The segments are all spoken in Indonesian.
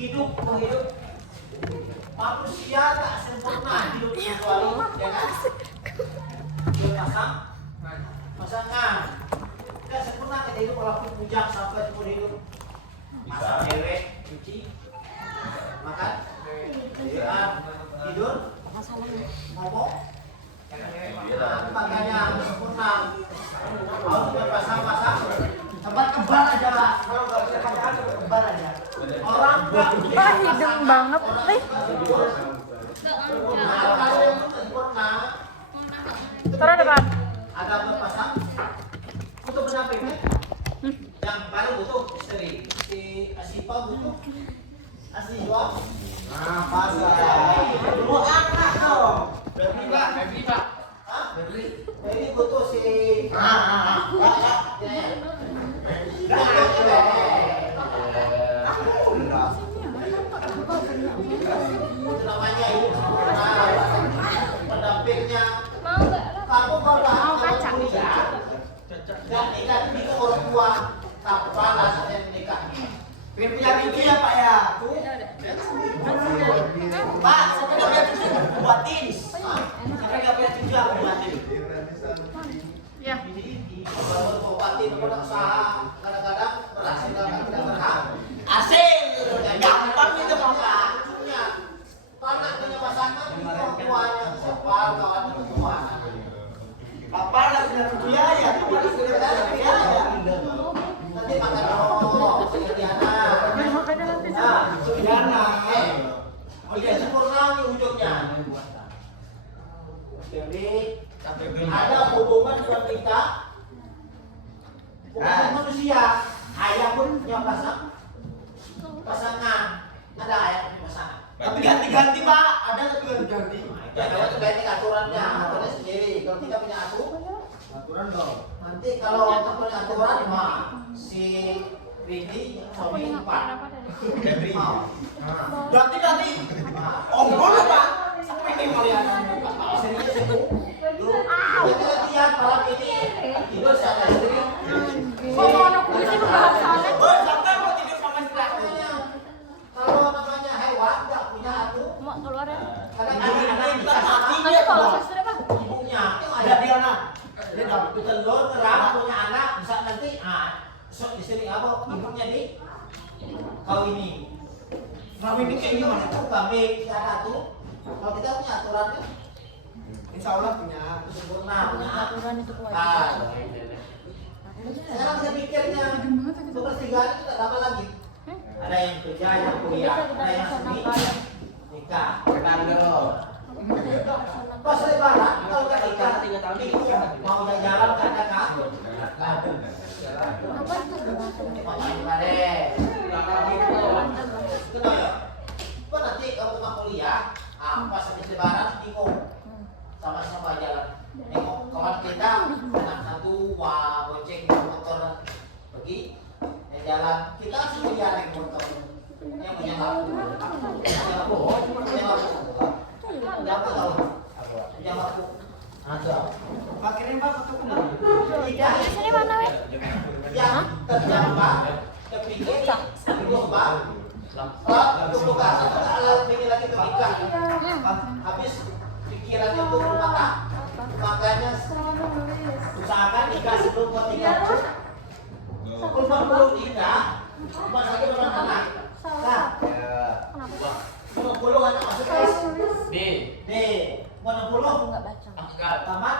hidup manusia tak sempurna hidup kecuali dengan pasang pasangan. Tidak sempurna kita hidup walaupun bujang sampai seumur hidup. Masak cewek, cuci, makan, tidur, ngomong. Makanya sempurna. Harus berpasang-pasang. Tempat kembar aja lah. Kalau nggak punya pasangan kembar aja. Orang nggak punya hidung banget nih. Kalau yang sempurna. Taruh depan. Ada berpasang. Untuk berapa ini? Yang baru butuh istri. Si Asipa butuh. Asiwa. Nah, pasang. Dua anak dong. Berarti Pak. Hah? Ini butuh si. Namanya itu pendampingnya. Kamu kalau kaca dan nikah ini orang tua tak balas yang menikah. Punya gigi ya Pak ya. Pak, sampai nggak punya cucu buatin. Sampai nggak punya cucu aku buatin. Ya. Kalau mau buatin mau usaha kadang-kadang berhasil kadang tidak berhasil. Hasil gampang itu Pak. Cucunya anak punya pasangan orang tuanya sepal kawan semua. Bapak nak punya cucu ya, bapak sudah punya cucu ya. Nanti makan dong, Diana. Nah, Diana. Oke, sempurna nih ujungnya. Jadi ada hubungan dengan kita. Bukan manusia. Ayah pun punya pasangan. Ada ayah punya pasangan. Tapi ganti-ganti Pak, ada tapi ganti-ganti. Ya kalau itu ganti aturannya, aturannya sendiri. Kalau kita punya aturan dong. Nanti kalau kita punya aturan mah si Ridi suami Pak. Ganti-ganti. Ongkol Pak. Sampai ini melihat istrinya sembuh. Ganti-gantian malam ini tidur sama istri. Kok mau anak puisi pembahasannya? Oh, sampai mau tidur sama istri. Kalau namanya hewan nggak punya atu. Mau keluar ya? Ada kalau sesudahnya Pak? Ibunya yang ada di anak. Dia dapat telur ngerang punya anak bisa nanti sok istri apa ibunya di kawini. Kawini kayak gimana tuh kami cara tuh. Kalau kita punya aturannya, insya Allah punya sempurna punya Aturan itu kewajiban. Sekarang saya pikirnya kebersihan itu tak lama lagi. Ada yang kerja, yang kuliah, ada yang seni, nikah, pas lebaran kalau nggak nikah, mau jalan nggak ada kan? Kok nanti kalau cuma kuliah, pas habis lebaran bingung, sama-sama jalan. Nengok kawan kita, anak satu, wah bonceng motor pergi, jalan kita sudah jalan motor. Yang punya lampu, Jangan tahu. Jangan aku. Ada. Pakirin Pak untuk tidak. Di sini mana, Wek? Yang terjamah, kepinggir, lupa. Untuk buka, ini lagi kenikah. Habis pikirannya untuk rumah tangga. Makanya usahakan nikah sebelum kau tinggal. Sebelum belum nikah, rumah sakit orang anak. Nah, 20 anak masuk tes. D. Mau 60? Enggak baca. Tamat.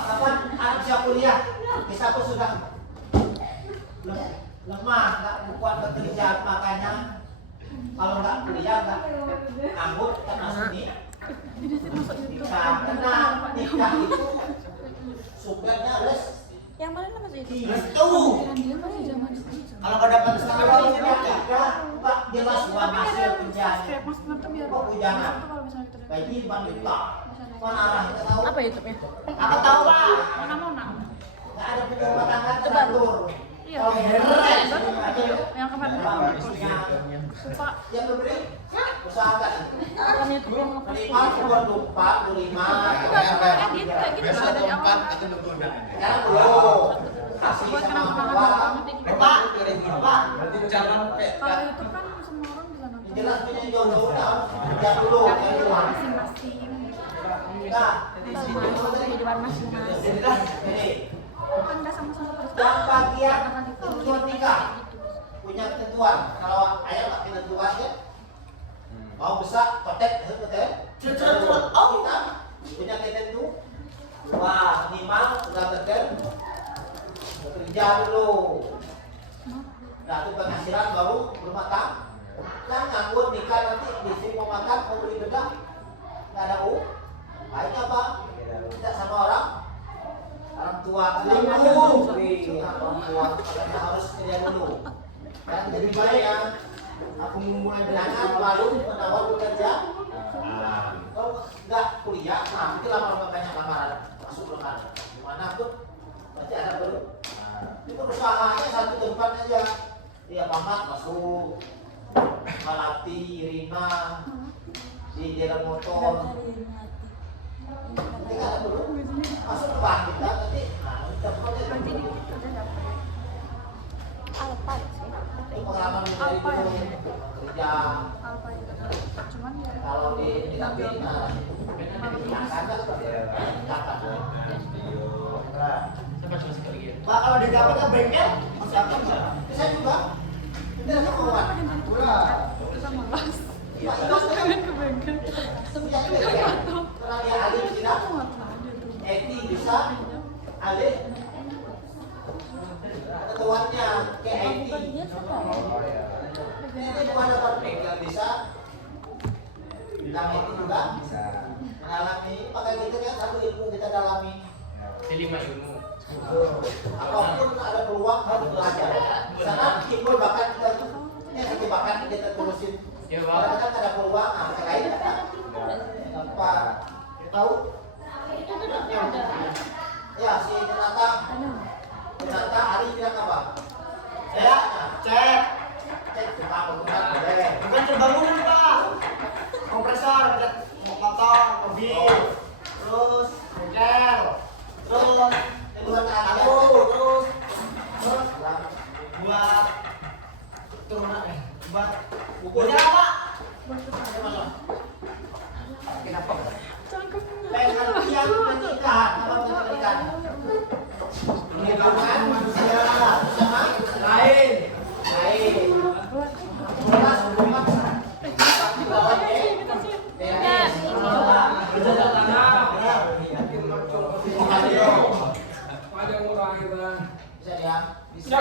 Kapan anak siap kuliah? Bisa pun sudah lemah, nggak kuat bekerja, makanya kalau nggak kuliah nggak anggur kan masuk nih. Karena nikah itu sumbernya les. Yang mana nama itu? Itu. Kalau nggak dapat sekarang Pak jelas uang hasil kerjanya. Kok jangan? Gaji 4 juta. Mana arah kita tahu? Apa YouTube-nya? Aku tahu Pak. Mana mau nak? Nggak ada punya rumah tangga teratur. Iya. Kalau beres, Yang kemarin. Pak, yang memberi usahakan. bukan YouTube yang apa? 5 Edit kayak gitu dari awal. Sekarang belum. Kasih Buat sama kenang-kenangan Bapak. banget ini. Bapak, Kalau itu kan semua orang bisa nonton. Jelas punya jauh-jauh harus kerja dulu. Masing-masing. Nah, Kehidupan masing-masing. ini Kan nggak sama-sama terus. yang bagian tentuan nikah punya ketentuan. Kalau ayah nggak ketentuan ya, mau besar, kotek, betul. Oh kita punya ketentu. Wah, minimal sudah betul. Kerja dulu. Nah, itu penghasilan baru rumah tangga. Jangan buat nikah nanti istri mau makan mau beli bedak nggak ada uang. Baiknya apa? Tidak sama orang tua selingkuh. Orang tua kita harus kerja dulu. Dan lebih baik yang aku memulai dengan lalu menawar bekerja. Kalau nggak kuliah, nah itu lama-lama banyak lamaran masuk lamaran. Gimana pun pasti ada belum. Itu usahanya satu tempat aja. Iya pamat masuk, Malati, Irina, di jalan motor. Nanti ada belum masuk ke bank kita nanti, nah dapat aja. Alpa sih. Itu pengalaman dari dulu kerja. Alpa itu. Cuman ya. Kalau di kampung, nah Pak, kalau di kampung kan bengkel, masih apa enggak? Bisa juga. Ini ada kemauan. Kita malas. Iya, Terus kalian ke bengkel. semuanya bengkel. Karena dia alih tidak. Aku nggak tahu dia tuh. Eti bisa alih. Ketuanya ke Eti. Ini cuma dapat bengkel bisa. Bilang Eti juga bisa. Mengalami, maka kita kan satu ilmu kita dalami. Lima ilmu. Apapun ada peluang harus belajar. Sana timbul bakat kita tuh. Ini satu bakat kita terusin. Ya, Pak. Kadang-kadang ada peluang, nah kita lain kan. Tanpa tahu. Ya si Renata hari bilang apa? Ya, cek tukang bangunan boleh. Bukan terbangunan Pak, kompresor, motor, mobil, terus bengkel, terus Buat apa? terus buat turunan buat bukunya apa? Kenapa? Cangkem. Pengertian pernikahan, apa pernikahan? Pernikahan manusia sama Lain. lain. Jelas hubungan di bawah Dennis. Berjalan tangan. Bisa dia? Bisa.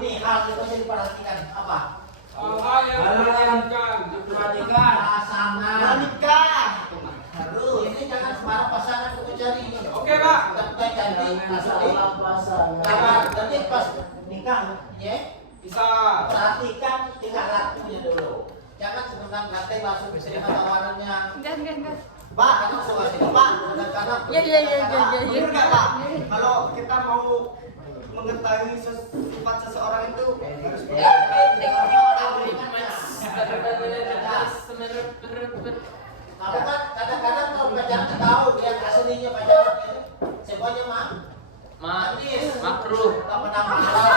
Ini hal yang harus diperhatikan apa? Perhatikan. Pasangan. Menikah. Terus ini jangan sembarang pasangan untuk cari. Oke, Pak. Bukan cantik, asli. Jangan nanti pas nikah, ya. Bisa. Perhatikan tingkah lakunya dulu. Jangan sebentar nanti langsung terima tawarannya. Enggak. Pak, Kadang suka sini, Pak. Kadang-kadang. Iya. bener nggak Pak? Kalau kita mau mengetahui sifat seseorang itu harus Kalau kan kadang-kadang kalau pacaran tahu dia aslinya pacaran itu semuanya manis, makruh. tak pernah marah.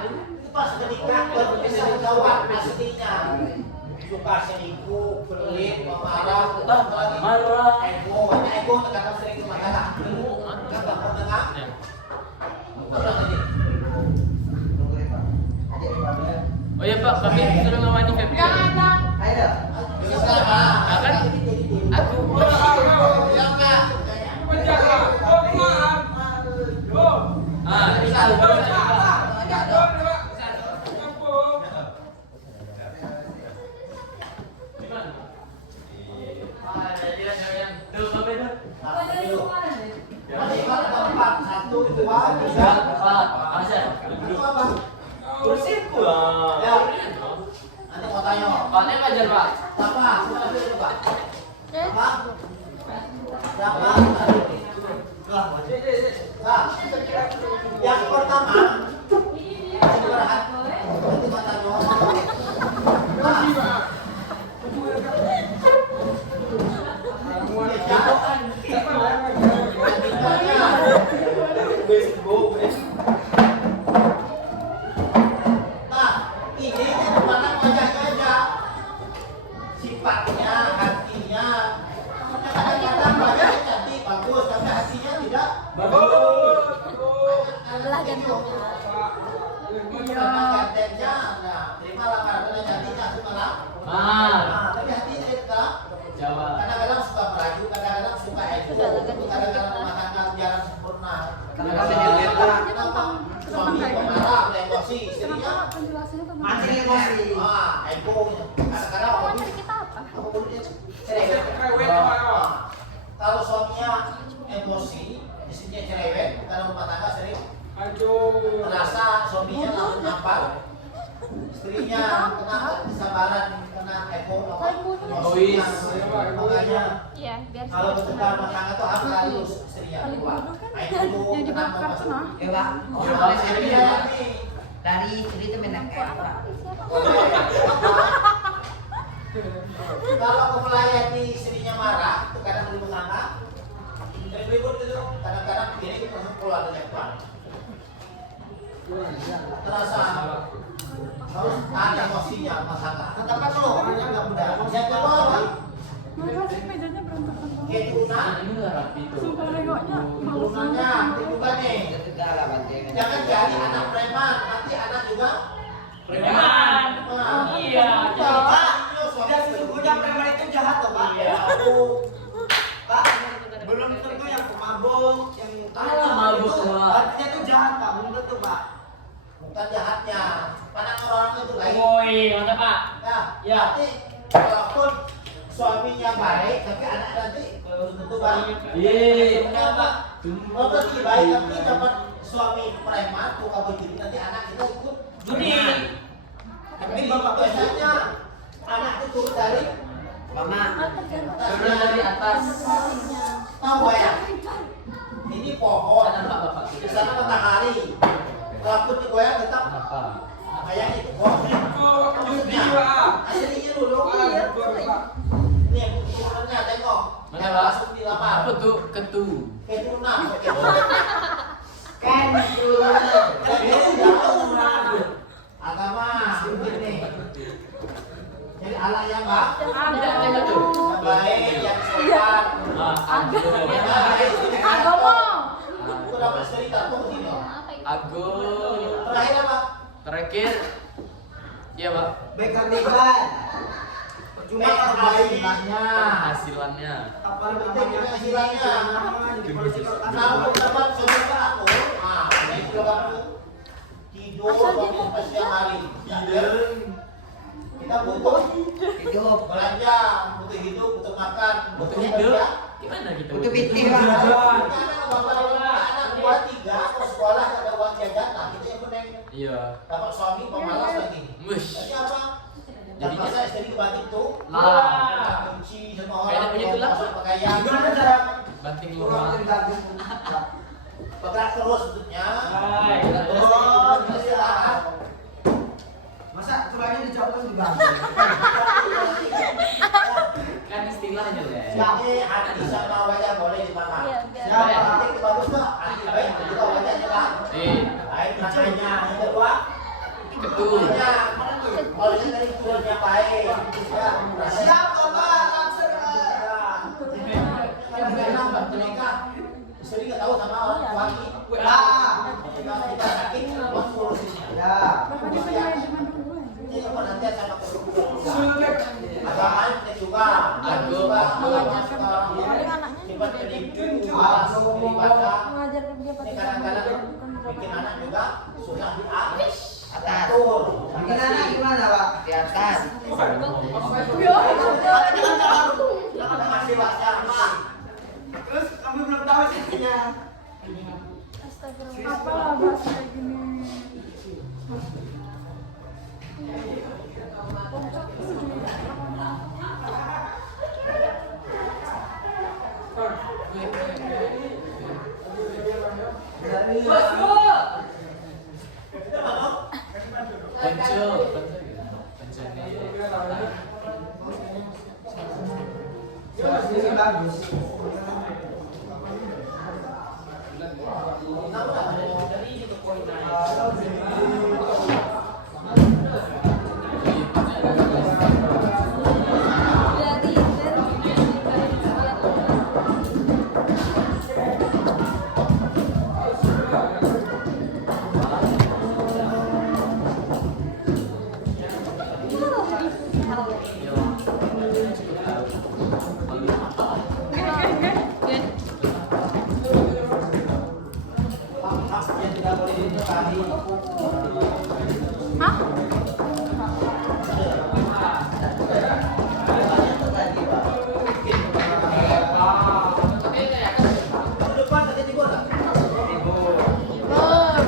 Itu pas menikah baru bisa ketahuan aslinya. Suka selingkuh, pelit, marah, ego, banyak ego kadang sering kemana-mana. Kan tak pernah pernah tadi. Oh ya Pak, kami sudah ngawani Febri. Bisa Pak. Akan aku Ya Kak. bisa. Satu, dua, tiga, itu apa? Kursiku lah. Ya. Nanti mau tanya. Paknya ngajar Pak. Siapa? Siapa dulu coba? Siapa? Siapa? Nah, yang pertama, istirahat. Nanti mau tanya. Nah. gantengnya. Karena gantengnya, nah terima lamaran gantinya semalam. Nah, tapi hati kita kadang-kadang suka merayu, kadang-kadang suka ego, kadang-kadang rumah tangga jalan sempurna. Kenapa suami pemarah, emosi, istrinya Penjelasannya tentang Mancing emosi. ego. Kadang-kadang Lawan hobi dari kita apa? aku punya cerewet. Kalau suaminya emosi, istrinya cerewet, karena rumah tangga sering merasa suaminya langsung nampak, istrinya kena kesabaran, kena ego, Egois. makanya Iya, biar kalau betul rumah tangga tuh harus istrinya paling keluar. bodoh kan Main yang dulu, dibakar kenapa tuh nah. masuk? Ya Pak, Ya, Pak. Istrinya nanti. dari istri itu menangkap Pak. Kalau aku melayani istrinya marah, itu kadang ribut tangga, ribut itu kadang-kadang ini langsung keluar dari depan. Terasa harus ada emosinya masalah. Tetapi kalau orangnya nggak mudah. Yang kedua apa? Masa sih mejanya berantakan banget. Keturunan, Ini udah rapi tuh. Sumpah nengoknya males keturunannya itu juga nih. Segala banting. Jangan jadi anak preman, nanti anak juga Preman. Iya. Pak, sudah sesungguhnya preman itu jahat loh Pak. Iya, aku Pak, belum tentu yang pemabuk, yang Mabuk semua. artinya itu jahat Pak, belum tentu Pak. bukan jahatnya, pandang orang itu lain. Woi, mantap Pak. Nah, Ya. nanti walaupun suaminya baik, tapi anak nanti belum tentu baik. Iya. Kenapa? Mau nanti baik tapi dapat suami preman, tukang berjudi, nanti anak kita ikut Judi. Tapi bapak biasanya anak itu turun dari Mama, Turun dari atas. tahu ya? Ini pohon, Ada Pak Bapak. di sana matahari. Rambutnya goyang tetap Kenapa? kayaknya itu pohon. Maksudnya, aslinya dulu. Ini yang turunannya tengok. Mana, Yang Pak? langsung di lapar. Apa tuh ketu? Keturunan. kan Agama ini. Jadi Allah yang baik, Ada tengok tuh. yang baik, yang sopan. Yang baik. Agama. Aku dapat cerita tuh sini. Agung. Terakhir apa? Terakhir. Iya Pak. Baik karniban. Cuma kalau baik Hasilnya. Hasilannya. apa Penting namanya hasilnya. jadi polisi Kalau dapat saudara aku, ini juga kamu tidur waktu pas siang hari. Tidur. Kita butuh hidup, belanja, butuh hidup, butuh makan, Butuh butuh hidup. belanja. Gimana kita? butuh piting Pak. Karena bapak anak dua tiga mau sekolah ada uang jajan, nah kita yang penting Iya. dapat suami pemalas lagi. Mush. Jadi apa? Dan Jadinya- masa istri kebatik tuh, Lah. benci sama Kayaknya orang, punya tulang, masuk Pak. pakaian. Gimana cara Banting turun rumah. dari gantung? Bergerak terus bentuknya. Hai. Oh, Istirahat. masa tulangnya dicopot juga? Kan istilahnya deh. Jadi hati sama wajah boleh dimakan. Iya, biar. Siapa yang penting bagus tuh hati baik juga wajahnya kan. Baik makanya yang kedua Ketu. wajah wajah dari kulitnya baik. Siap Bapak, langsung Kadang-kadang mbak menikah istri nggak tahu sama orang suami. Kita sakit buat solusinya. Ya. Bapak dia pengen zaman dulu Ini penantian sama kesulitan. Agama kita juga. Aku. juga mengajarkan sekarang paling anaknya sifat pendidik, malas beribadah. mengajarkan dia Ini pakai kadang-kadang bikin anak juga sudah di atas. Atas. Atur. Gimana gimana Pak? Di atas. Jangan ngasih wacana. Terus kami belum tahu isinya. Astagfirullah. Apalah bahas kayak gini. Pencil. Pencil Ini bagus. Hah? Depan tadi di gua. Oh.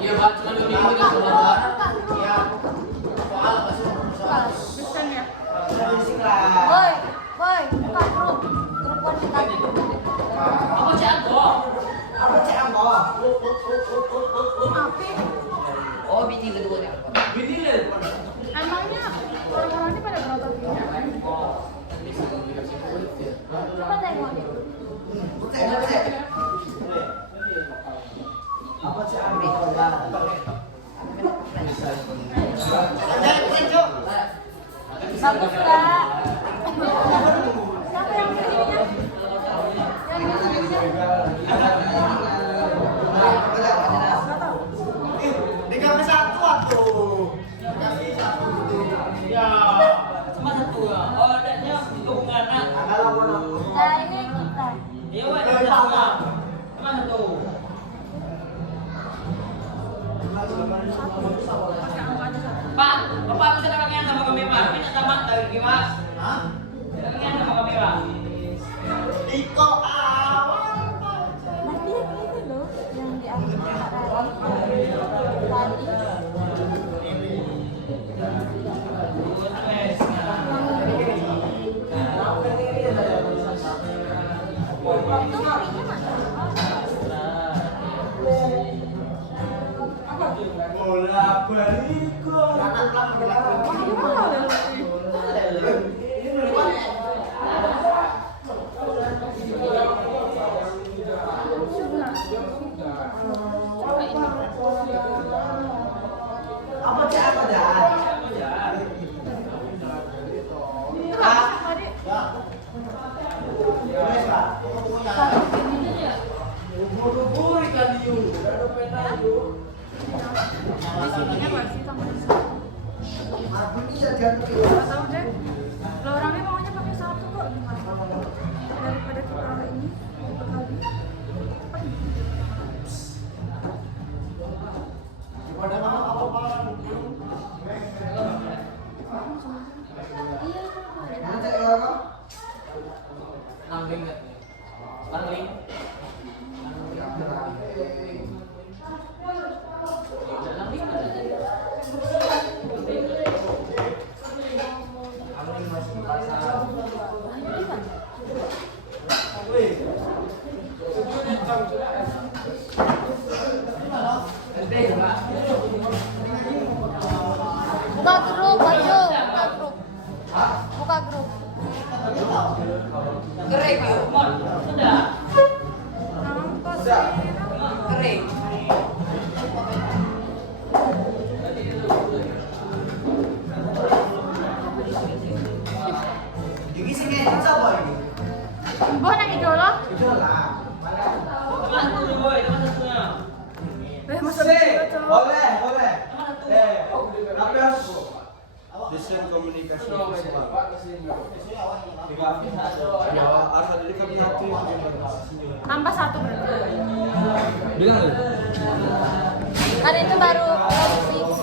Iya Pak, cuma 2 minggu nih sama Pak. Bisa ya. Boy, boy, buka grup. Grup wanita. Apa jago? Apa cek ambo? Api. Oh, bini kedua nih. Emangnya orang-orang ini pada berotot gitu? Coba tengok. Bukan, bukan. Apa cek ambo? Bagus Kak. Siapa yang belinya? Yang belinya? Dikasih satu atuh. Dikasih satu. Ya. Cuma 1 ya. Oh, adanya hubungan. Kalau mana? Nah ini kita. Iya, Pak, ada 1. Cuma 1. Pak, Bapak bisa dagangan sama kami, Pak. Minta tambah dari Mas. Hah? Dagangan sama kami, Pak. Iko awal. Nanti yang ini loh, yang diambil Kak Rari. Tadi. Itu harinya mana? Bola baliku. Anak lah apa cek apa dah? Ya. Wes, Pak. Buru-buru ikan diu. Ada pena diu. Di sininya masih sama di sini. Aku ini jangan Nggak tahu deh. Lo orangnya maunya pakai satu kok. Daripada kita ini bekali. Pada nama apa-apa. Mana cek apa? Nangling nggak? Nangling. Buka grup, ayo. Buka grup. Buka grup. Kering, Pak. Mon, sudah. Nampak Sudah. sih. Kering. Ini sini siapa ini? Mbah nang idola. Itu lah. Cuma 1 boy, cuma 1-nya. Masa kecil cowok. Boleh, boleh. Tapi harus desain komunikasi visual. Ya, asal dari kami hati. Tambah 1 berarti. Bilang lu. Kan itu baru fix.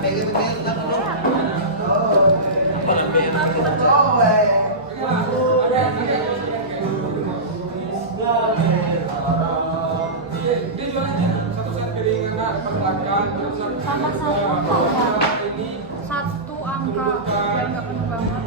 Tambah satu angka biar nggak penuh banget.